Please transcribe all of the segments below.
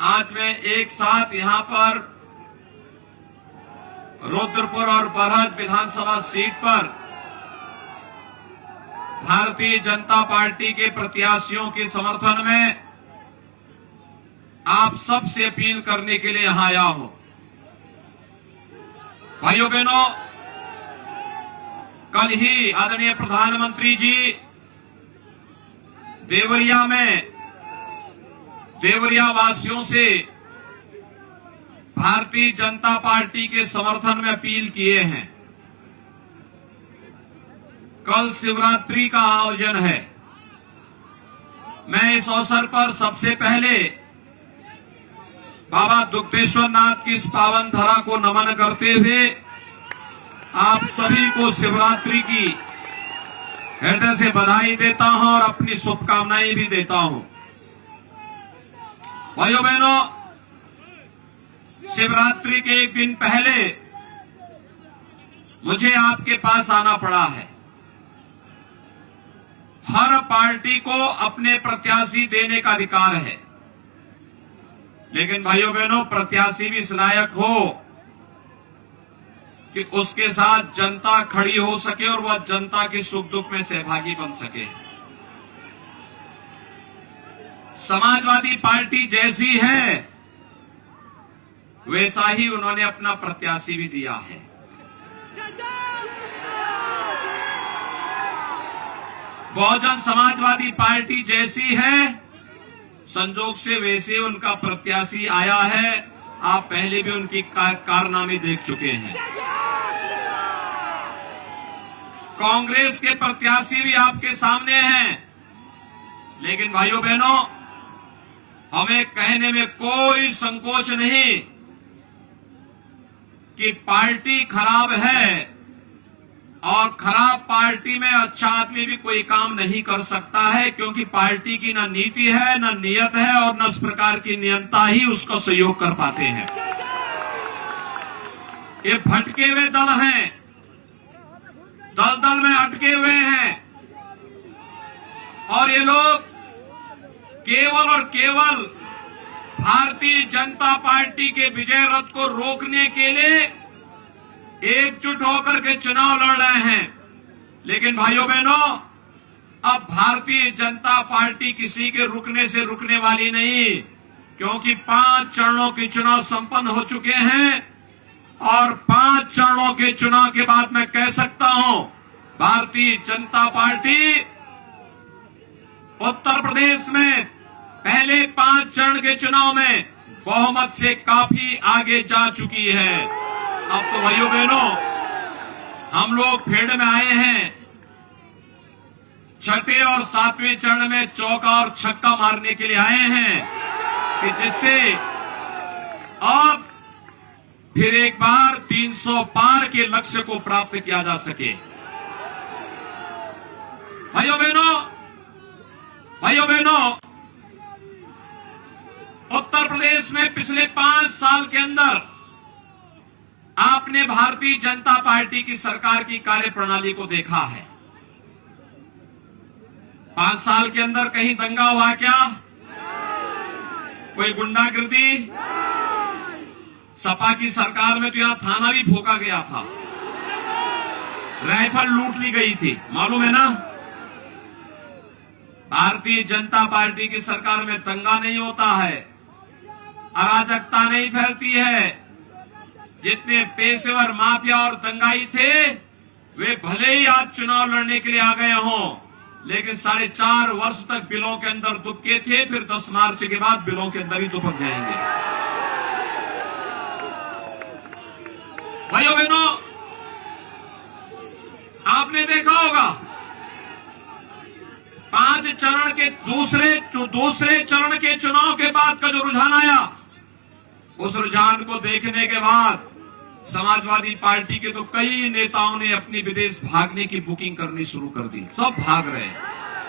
आज मैं एक साथ यहां पर रुद्रपुर और बरहत विधानसभा सीट पर भारतीय जनता पार्टी के प्रत्याशियों के समर्थन में आप सब से अपील करने के लिए यहां आया हूं। भाइयों बहनों, कल ही आदरणीय प्रधानमंत्री जी देवरिया में देवरिया वासियों से भारतीय जनता पार्टी के समर्थन में अपील किए हैं। कल शिवरात्रि का आयोजन है। मैं इस अवसर पर सबसे पहले बाबा दुग्धेश्वर नाथ की इस पावन धरा को नमन करते हुए आप सभी को शिवरात्रि की हृदय से बधाई देता हूं और अपनी शुभकामनाएं भी देता हूं। भाइयों बहनों, शिवरात्रि के एक दिन पहले मुझे आपके पास आना पड़ा है। हर पार्टी को अपने प्रत्याशी देने का अधिकार है, लेकिन भाइयों बहनों, प्रत्याशी भी इस लायक हो कि उसके साथ जनता खड़ी हो सके और वह जनता के सुख दुख में सहभागी बन सके। समाजवादी पार्टी जैसी है वैसा ही उन्होंने अपना प्रत्याशी भी दिया है। बहुजन समाजवादी पार्टी जैसी है, संजोग से वैसे उनका प्रत्याशी आया है। आप पहले भी उनकी कारनामे देख चुके हैं। कांग्रेस के प्रत्याशी भी आपके सामने हैं, लेकिन भाइयों बहनों, हमें कहने में कोई संकोच नहीं कि पार्टी खराब है और खराब पार्टी में अच्छा आदमी भी कोई काम नहीं कर सकता है, क्योंकि पार्टी की न नीति है, न नियत है और न इस प्रकार की नियंता ही उसको सहयोग कर पाते हैं। ये भटके हुए दल हैं, दलदल में अटके हुए हैं और ये लोग केवल और केवल भारतीय जनता पार्टी के विजय रथ को रोकने के लिए एकजुट होकर के चुनाव लड़ रहे हैं। लेकिन भाइयों बहनों, अब भारतीय जनता पार्टी किसी के रुकने से रुकने वाली नहीं, क्योंकि 5 चरणों के चुनाव संपन्न हो चुके हैं और 5 चरणों के चुनाव के बाद मैं कह सकता हूं, भारतीय जनता पार्टी उत्तर प्रदेश में पहले 5 चरण के चुनाव में बहुमत से काफी आगे जा चुकी है। अब तो भाइयों बहनों, हम लोग फील्ड में आए हैं 6ठे और 7वें चरण में चौका और छक्का मारने के लिए आए हैं कि जिससे अब फिर एक बार 300 पार के लक्ष्य को प्राप्त किया जा सके। भाइयों बहनों, उत्तर प्रदेश में पिछले 5 साल के अंदर आपने भारतीय जनता पार्टी की सरकार की कार्यप्रणाली को देखा है। 5 साल के अंदर कहीं दंगा हुआ क्या? कोई गुंडागर्दी? सपा की सरकार में तो यहां थाना भी फूंका गया था, राइफल लूट ली गई थी, मालूम है ना? भारतीय जनता पार्टी की सरकार में दंगा नहीं होता है, अराजकता नहीं फैलती है। जितने पेशेवर माफिया और दंगाई थे वे भले ही आज चुनाव लड़ने के लिए आ गए हों, लेकिन 4.5 वर्ष तक बिलों के अंदर दुबके थे, फिर 10 मार्च के बाद बिलों के अंदर ही दुबक जाएंगे। भाइयों बहनों, आपने देखा होगा 5 चरण के दूसरे चरण के चुनाव के बाद का जो रुझान आया, उस रुझान को देखने के बाद समाजवादी पार्टी के तो कई नेताओं ने अपनी विदेश भागने की बुकिंग करनी शुरू कर दी। सब भाग रहे हैं,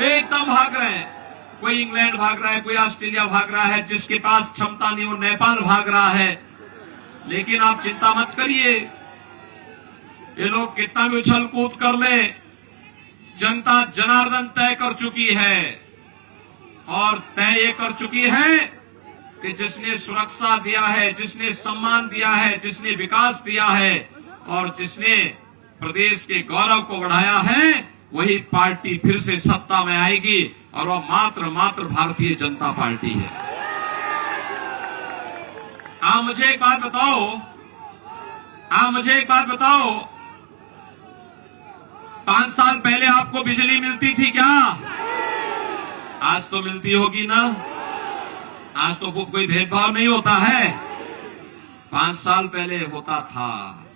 एकदम भाग रहे हैं। कोई इंग्लैंड भाग रहा है, कोई ऑस्ट्रेलिया भाग रहा है, जिसके पास क्षमता नहीं वो नेपाल भाग रहा है। लेकिन आप चिंता मत करिए, ये लोग कितना भी उछल कूद कर ले, जनता जनार्दन तय कर चुकी है और तय ये कर चुकी है कि जिसने सुरक्षा दिया है, जिसने सम्मान दिया है, जिसने विकास दिया है और जिसने प्रदेश के गौरव को बढ़ाया है, वही पार्टी फिर से सत्ता में आएगी और वह मात्र भारतीय जनता पार्टी है। आप मुझे एक बात बताओ, 5 साल पहले आपको बिजली मिलती थी क्या? आज तो मिलती होगी ना। आज तो कोई भेदभाव नहीं होता है। 5 साल पहले होता था।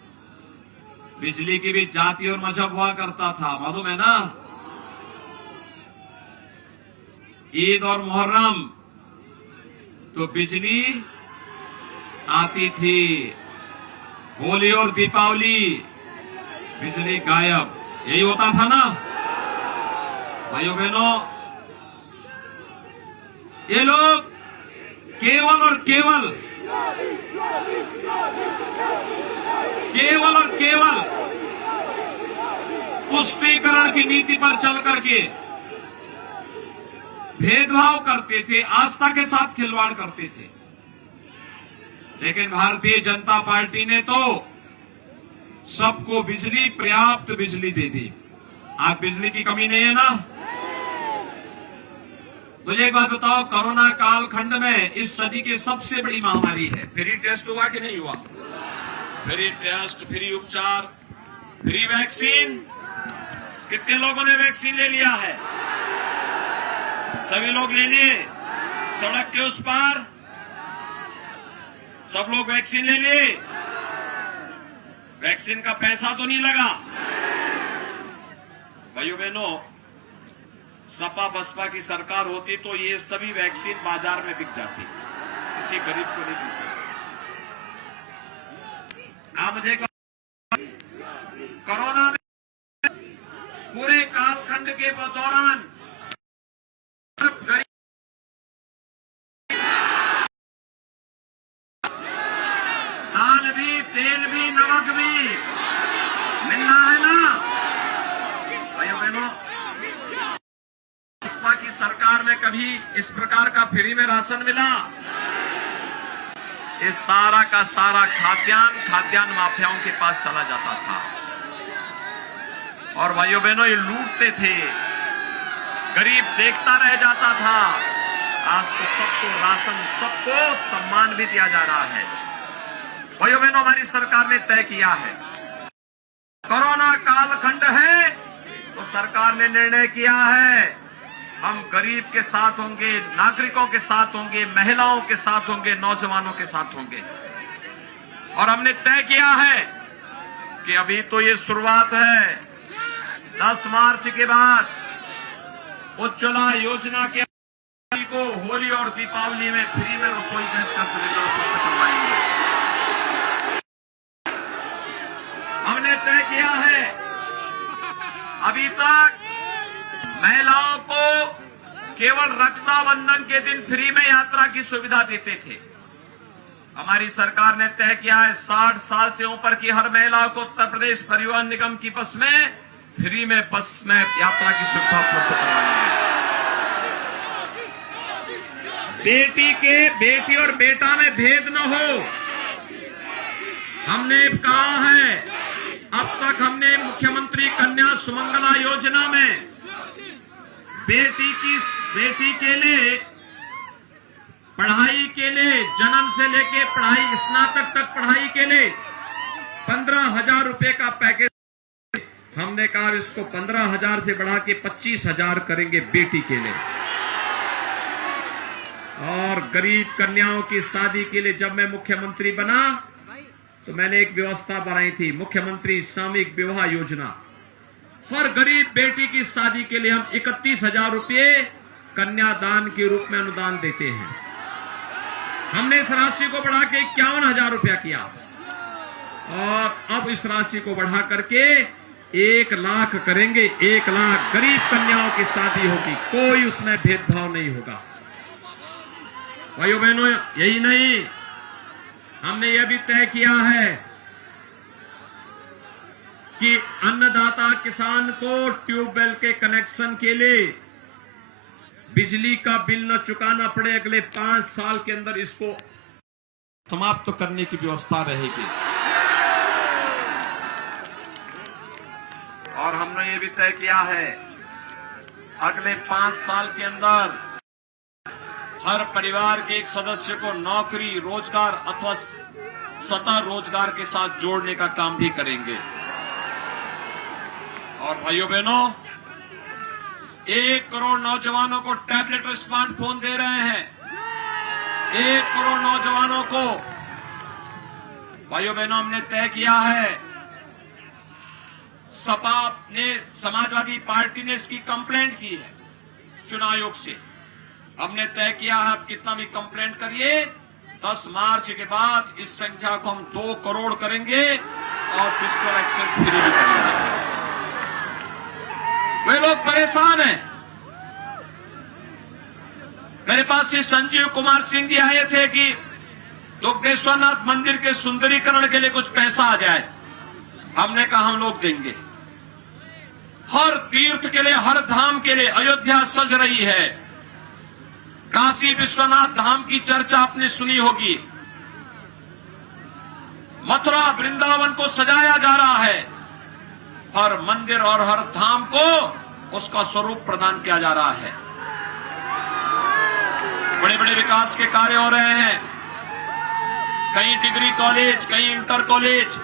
बिजली की भी जाति और मजहब हुआ करता था, मालूम है ना। ईद और मुहर्रम तो बिजली आती थी, होली और दीपावली बिजली गायब, यही होता था ना। भाइयों बहनों, ये लोग केवल और केवल तुष्टीकरण की नीति पर चल करके भेदभाव करते थे, आस्था के साथ खिलवाड़ करते थे। लेकिन भारतीय जनता पार्टी ने तो सबको बिजली, पर्याप्त बिजली दे दी। आज बिजली की कमी नहीं है ना। मुझे एक बात बताओ, कोरोना कालखंड में इस सदी की सबसे बड़ी महामारी है। फ्री टेस्ट हुआ कि नहीं हुआ? फ्री टेस्ट, फ्री उपचार, फ्री वैक्सीन। कितने लोगों ने वैक्सीन ले लिया है? सभी लोग ले लिए। सड़क के उस पार सब लोग वैक्सीन ले लिए। वैक्सीन का पैसा तो नहीं लगा। भाइयों बहनों, सपा बसपा की सरकार होती तो ये सभी वैक्सीन बाजार में बिक जाती, किसी गरीब को नहीं मिलती। आप मुझे कोरोना में पूरे कालखंड के दौरान दाल भी, तेल भी, नमक भी मिलना है ना। भाइयों बहनों, बसपा की सरकार में कभी इस प्रकार का फ्री में राशन मिला? ये सारा का सारा खाद्यान्न माफियाओं के पास चला जाता था। और भाइयों बहनों, ये लूटते थे, गरीब देखता रह जाता था। आज तो सबको राशन, सबको सम्मान भी दिया जा रहा है। भाइयों बहनों, हमारी सरकार ने तय किया है, कोरोना कालखंड है तो सरकार ने निर्णय किया है, हम गरीब के साथ होंगे, नागरिकों के साथ होंगे, महिलाओं के साथ होंगे, नौजवानों के साथ होंगे। और हमने तय किया है कि अभी तो ये शुरुआत है, 10 मार्च के बाद उज्ज्वला योजना के को होली और दीपावली में फ्री में रसोई गैस का सिलेंडर उपलब्ध करवाएंगे। हमने तय किया है, अभी तक महिलाओं को केवल रक्षाबंधन के दिन फ्री में यात्रा की सुविधा देते थे। हमारी सरकार ने तय किया है 60 साल से ऊपर की हर महिला को उत्तर प्रदेश परिवहन निगम की बस में फ्री में यात्रा की सुविधा उपलब्ध करवाएंगे। बेटी और बेटा में भेद न हो, हमने कहा है। अब तक हमने मुख्यमंत्री कन्या सुमंगला योजना में बेटी के लिए पढ़ाई के लिए, जन्म से लेके पढ़ाई, स्नातक तक पढ़ाई के लिए 15,000 रुपए का पैकेज, हमने कहा इसको 15,000 से बढ़ा के 25,000 करेंगे बेटी के लिए। और गरीब कन्याओं की शादी के लिए जब मैं मुख्यमंत्री बना तो मैंने एक व्यवस्था बनाई थी, मुख्यमंत्री सामूहिक विवाह योजना। हर गरीब बेटी की शादी के लिए हम 31,000 रुपये कन्यादान के रूप में अनुदान देते हैं। हमने इस राशि को बढ़ा के 51,000 रुपया किया और अब इस राशि को बढ़ा करके 1 लाख करेंगे। 1 लाख गरीब कन्याओं की शादी होगी, कोई उसमें भेदभाव नहीं होगा। भाइयों बहनों, यही नहीं, हमने यह भी तय किया है कि अन्नदाता किसान को ट्यूबवेल के कनेक्शन के लिए बिजली का बिल न चुकाना पड़े, अगले 5 साल के अंदर इसको समाप्त करने की व्यवस्था रहेगी। और हमने ये भी तय किया है, अगले 5 साल के अंदर हर परिवार के एक सदस्य को नौकरी, रोजगार अथवा स्वतः रोजगार के साथ जोड़ने का काम भी करेंगे। और भाइयों बहनों, 1 करोड़ नौजवानों को टैबलेट और स्मार्टफोन दे रहे हैं। 1 करोड़ नौजवानों को भाइयों बहनों हमने तय किया है, सपा ने, समाजवादी पार्टी ने इसकी कंप्लेंट की है चुनाव आयोग से। हमने तय किया है, आप कितना भी कंप्लेंट करिए, 10 मार्च के बाद इस संख्या को हम 2 करोड़ करेंगे और फिजिकल एक्सेस फ्री भी करेंगे। वे लोग परेशान हैं। मेरे पास ये संजीव कुमार सिंह जी आए थे कि दुग्धेश्वरनाथ मंदिर के सुंदरीकरण के लिए कुछ पैसा आ जाए। हमने कहा हम लोग देंगे। हर तीर्थ के लिए, हर धाम के लिए अयोध्या सज रही है। काशी विश्वनाथ धाम की चर्चा आपने सुनी होगी। मथुरा वृंदावन को सजाया जा रहा है। हर मंदिर और हर धाम को उसका स्वरूप प्रदान किया जा रहा है। बड़े बड़े विकास के कार्य हो रहे हैं। कहीं डिग्री कॉलेज, कहीं इंटर कॉलेज,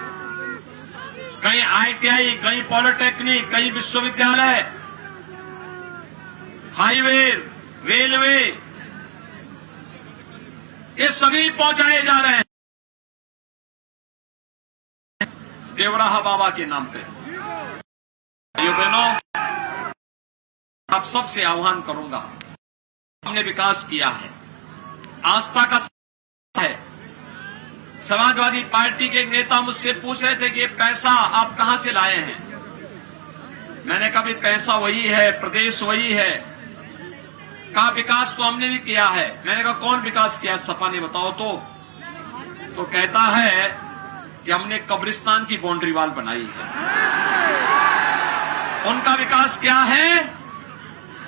कहीं ITI, कहीं पॉलिटेक्निक, कहीं विश्वविद्यालय, हाईवे, रेलवे, ये सभी पहुंचाए जा रहे हैं देवराहा बाबा के नाम पे। भाइयों बहनों, आप सबसे आह्वान करूंगा, हमने विकास किया है, आस्था का है। समाजवादी पार्टी के एक नेता मुझसे पूछ रहे थे कि ये पैसा आप कहां से लाए हैं। मैंने कहा भी पैसा वही है, प्रदेश वही है। कहा विकास तो हमने भी किया है। मैंने कहा कौन विकास किया सपा ने, बताओ तो कहता है कि हमने कब्रिस्तान की बाउंड्री वॉल बनाई है। उनका विकास क्या है?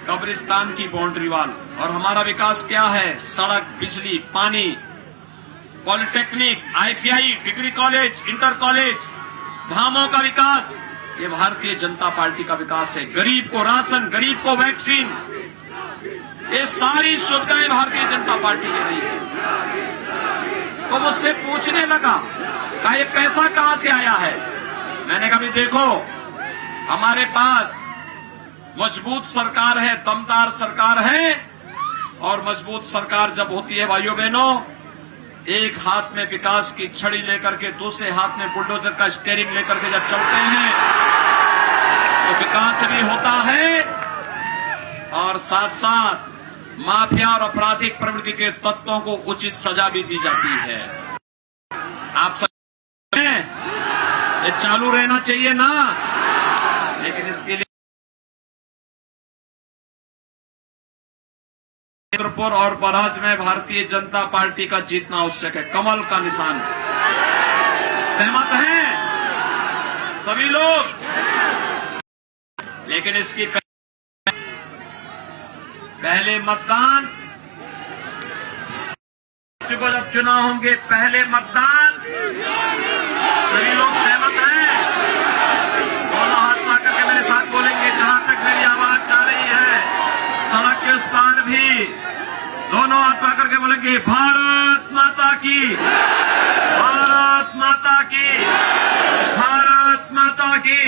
कब्रिस्तान की बाउंड्री वॉल। और हमारा विकास क्या है? सड़क, बिजली, पानी, polytechnic, ITI, degree college, inter college, धामों का विकास। ये भारतीय जनता पार्टी का विकास है। गरीब को राशन, गरीब को वैक्सीन, ये सारी सुविधाएं भारतीय जनता पार्टी दे रही है। तो मुझसे पूछने लगा, कहा ये पैसा कहां से आया है? मैंने कहा भी देखो, हमारे पास मजबूत सरकार है, दमदार सरकार है। और मजबूत सरकार जब होती है भाइयों बहनों, एक हाथ में विकास की छड़ी लेकर के दूसरे हाथ में बुलडोजर का स्टीयरिंग लेकर के जब चलते हैं तो विकास भी होता है और साथ साथ माफिया और आपराधिक प्रवृत्ति के तत्वों को उचित सजा भी दी जाती है। आप सब ये चालू रहना चाहिए ना, लेकिन इसके लिए चित्रपुर और बरहज में भारतीय जनता पार्टी का जीतना आवश्यक है। कमल का निशान। सहमत हैं सभी लोग? लेकिन इसकी पहले मतदान, जब चुनाव होंगे पहले मतदान, सभी लोग सहमत हैं? दोनों हाथ उठा करके मेरे साथ बोलेंगे, जहां तक मेरी आवाज जा रही है सड़क के उस पार भी दोनों हाथ उठा करके बोलेंगे, भारत माता की, भारत माता की, भारत माता की।